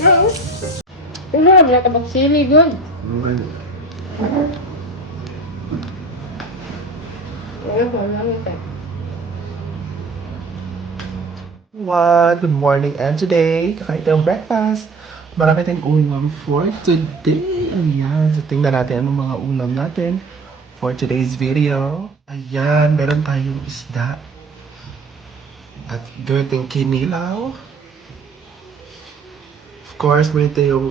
Wala, wala ka magsili doon. Good morning and today, kakain tayong breakfast. Marami tayong ulam for today. Ayan, so tingnan natin anong mga ulam natin for today's video. Ayan, meron tayong isda. At gawin tayong kinilaw. Of course, meron tayong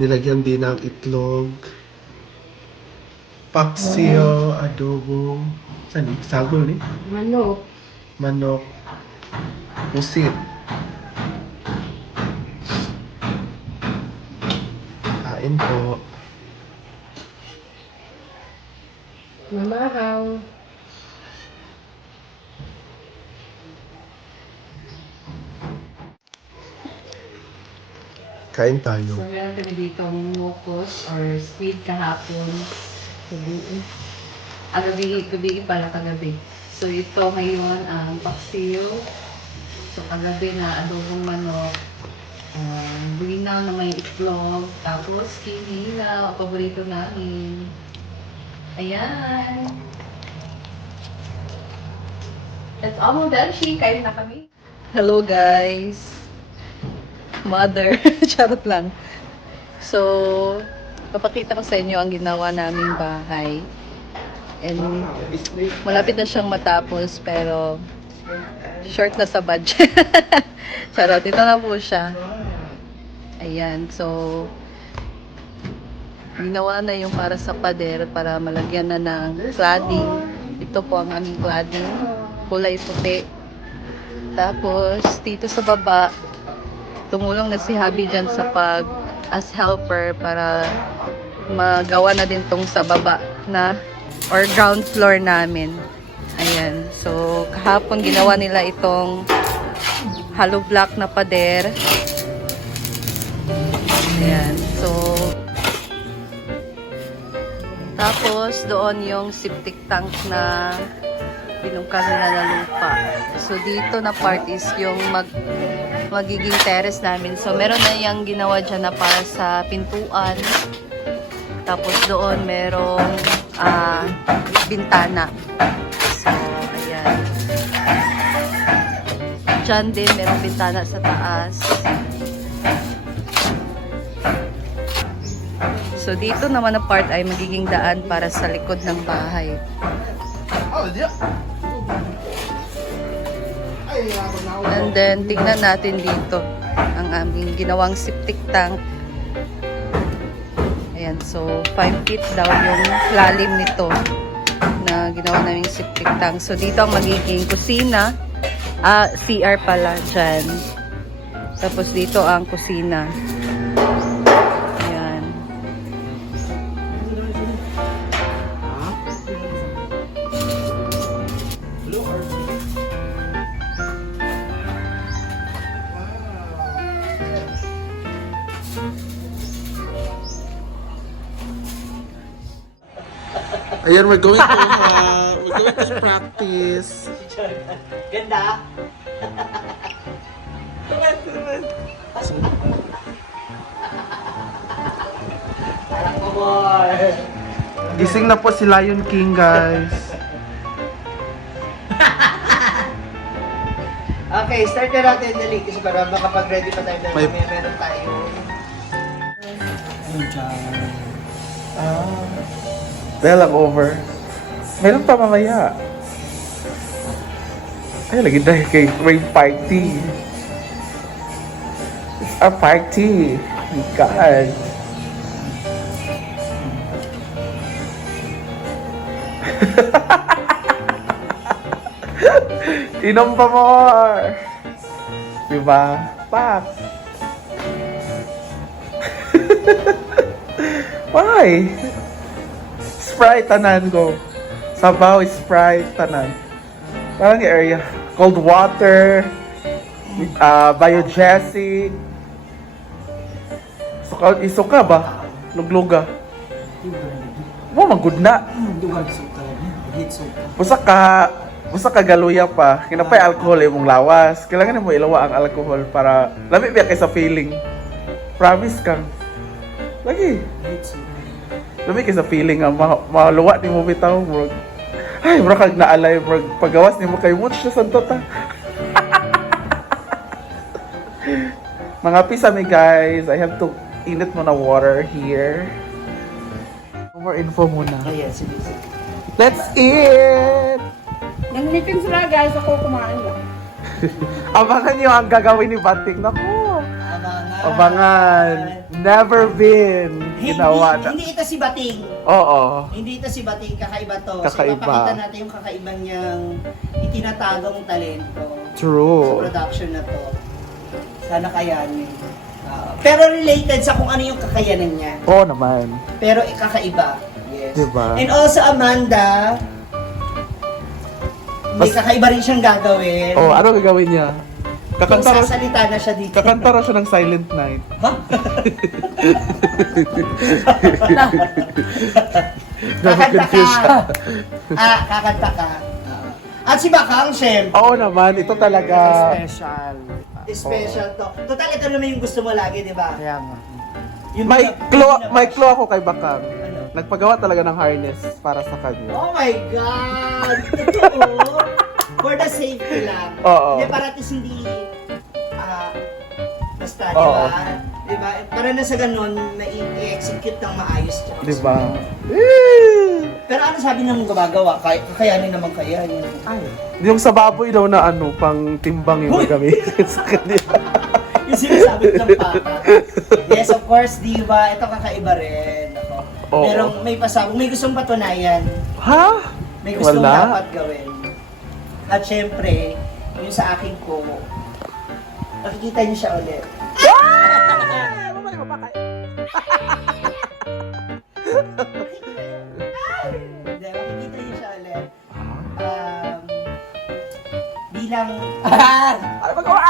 nilagyan din ng itlog. Paksiyo, adobo. Saan? Sago ni? Manok. Manok. Pusit. Kain po. Mamahaw. Kain tayo. So, meron kami dito ang mukos or squid kahapon. Gabi pala kagabi. So, ito ngayon ang paksiyo. So, kagabi na adobong manok. Bulinaw na may itlog. Tapos, kinilaw. Paborito namin. Ayan. That's all done. Kain na kami. Hello guys! Mother, charot lang. So, papakita ko sa inyo ang ginawa naming bahay. And malapit na siyang matapos pero short na sa budget. Charot, ito na po siya. Ayan, so ginawa na yung para sa pader para malagyan na ng cladding. Ito po ang aming cladding. Kulay puti. Tapos, dito sa baba, tumulong na si Habi dyan sa as helper para magawa na din tong sa baba na or ground floor namin. Ayan. So, kahapon ginawa nila itong hollow block na pader. Ayan. So, tapos doon yung septic tank na binungkal nila na lupa. So, dito na part is yung magiging terrace namin. So, meron na yung ginawa dyan na para sa pintuan. Tapos doon merong bintana. So, ayan. Dyan din merong bintana sa taas. So, dito naman na part ay magiging daan para sa likod ng bahay. And then, tingnan natin dito ang aming ginawang septic tank. Ayan, so 5 feet daw yung lalim nito na ginawa naming septic tank. So, dito ang magiging kusina. CR pala dyan. Tapos dito ang kusina. Ayan. Ayan, we're going to practice. Ganda. Alam ko, boy. Gising na po si Lion King, guys. Okay, start na natin dali kasi para makapag-ready pa tayo dahil meron tayo. Dahil lang over. Meron pa mamaya. Ay, lagi dahil kay rave party. It's a party. My God. Inom pa more. Diba? Pak. Why? Sprite tanan ko. Sabaw, Sprite tanan. Parang yung area. Cold water. Biogesic. Isuka ba? Lugluga. Mo magud na. Busa ka galuya pa. Kinapay alcohol imong lawas. Kailangan mo ilawa ang alcohol para lami biya kay sa feeling. Promise kang. Lagi. Lami kay sa feeling nga maluwa ni mo bitaw murag. Ay, murag kag naalay murag pagawas ni mo kay Mutch sa santo ta. Mga pisa mi guys, I have to init mo na water here. More info muna. Ayan, sige, sige. Let's eat! Nang meeting sila guys, ako kumain lang. Abangan niyo ang gagawin ni Bating. Naku! Abangan. Abangan. Never been ginawa na. Hindi ito si Bating. Oo. Hindi ito si Bating, kakaiba to. Kakaiba. So, mapakita natin yung kakaibang niyang itinatagong talento True. sa production na to. Sana kayanin. Pero related sa kung ano yung kakayanan niya. Oo naman. Pero kakaiba. Yes. Diba? And also, Amanda, may kakaiba rin siyang gagawin. Oh, ano gagawin niya? Kung Kakanta ra, sasalita na siya dito. kakanta ra siya ng Silent Night. Ha? Kakanta ka. Kakanta ka. At si Bakang, syempre. Oo naman, ito talaga. Special. Special to. Total, ito naman yung gusto mo lagi, di ba? Kaya nga. Yung May clue ako kay Bakang. Ano? Nagpagawa talaga ng harness para sa kanya. Oh my God! Totoo? For the safety lang. Oo. Hindi, para at least hindi, basta, di Oo. ba? Di ba? Para na sa ganun, na i-execute ng maayos dyan. Di ba? Pero ano sabi ng gumagawa? Kakayanin naman kaya yun. Yung sa baboy daw na ano, pang timbang yung gagamitin sa kanya. Yung sinasabi ng papa. Yes, of course, di ba? Ito kakaiba rin. Ako. Oo. Merong may pasabog, may gustong patunayan. Ha? May gustong Wala. dapat gawin. At syempre, yung sa akin ko, nakikita niyo siya ulit. Hindi, makikita niyo siya ulit. Bilang... Ano magawa?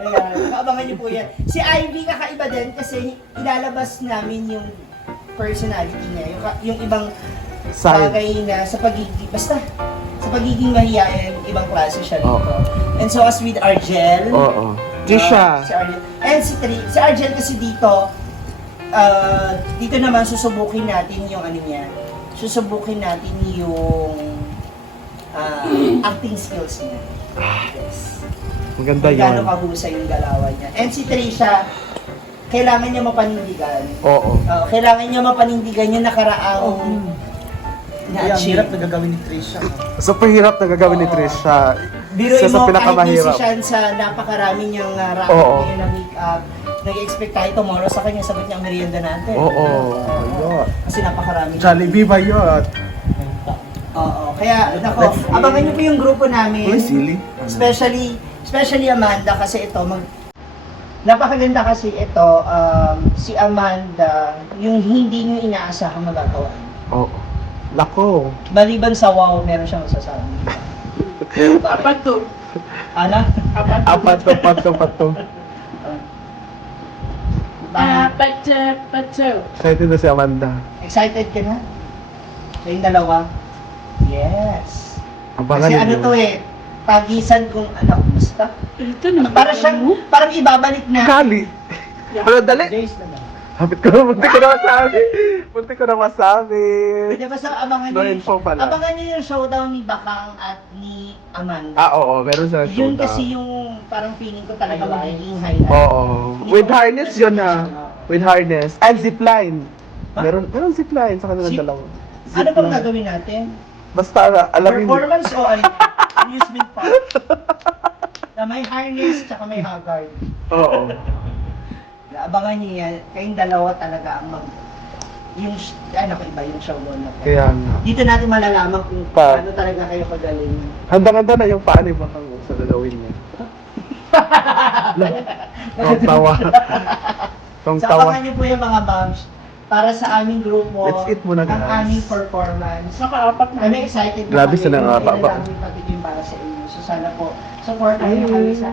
Ayan, abangan niyo po yan. Si Ivy kakaiba din kasi ilalabas namin yung personality niya, yung ibang Side. bagay na sa pagiging, basta, sa pagiging mahiyain, ibang klase siya dito. Oo. And so as with Argel, Oo. Trisha. si Argel, and si Argel kasi dito, dito naman susubukin natin yung ano niya, susubukin natin yung acting skills niya. Yes. Maganda Kung gaano yun. kahusay yung galawan niya. And si Trisha, kailangan niya mapanindigan. Oo. Kailangan niya mapanindigan yung nakaraang na-achieve. Hirap na gagawin ni Trisha. Super hirap na gagawin ni Oo. Trisha. Biruin Isa sa mo, kahit pinakamahirap. musician sa napakarami niyang round Oo. ngayon na make-up, nag-expect tayo tomorrow sa kanya, sagot niya ang merienda natin. Oo. Oo. Kasi napakarami. Jollibee ba yun? Oo. Kaya, nako, abangan niyo po yung grupo namin. Uy, silly. Especially Amanda kasi ito, napakaganda kasi ito, si Amanda, yung hindi niyo inaasahang magagawa. Oo. Lako. Maliban sa wow, meron siyang masasabi. Apat to. Ano? Apat to, pato. Apat to. Excited na si Amanda. Excited ka na? Kayong dalawa? Yes. Abangan Kasi ano niyo. to pagisan kung anak, basta. Ito na. Parang ibabalik na. Kali. Ano, dali. Days na lang. Hapit ko na, munti ko na masabi. Munti ko na masabi. Pwede basta abangan No niyo. info pala. Abangan niyo yung showdown ni Bakang at ni Amanda. Oo, meron siya Yun showdown. kasi yung parang feeling ko talaga magiging highlight. Oo. With harness yun na. With harness. And zipline. Ha? Meron zipline sa kanilang Zip- dalawa. Ano bang gagawin natin? Basta alamin. Performance o ano? Amusement park? Na may harness tsaka may haggard. Oo. Abangan niyo yan. Kayong dalawa talaga ang yung iba yung showdown na to. Kaya nga. Dito natin malalaman kung Pa. paano talaga kayo kagaling. Handang-handa na yung paano ba kang sa gagawin niya. Tong tawa. Tong So tawa. abangan niyo po yung mga moms para sa aming grupo, Let's eat muna, ang guys. aming performance. Nakaapat na. Kami excited Grabe kami. sila nga, Kailan baba. namin patikim para sa inyo. So sana po, supportahan niyo kami sa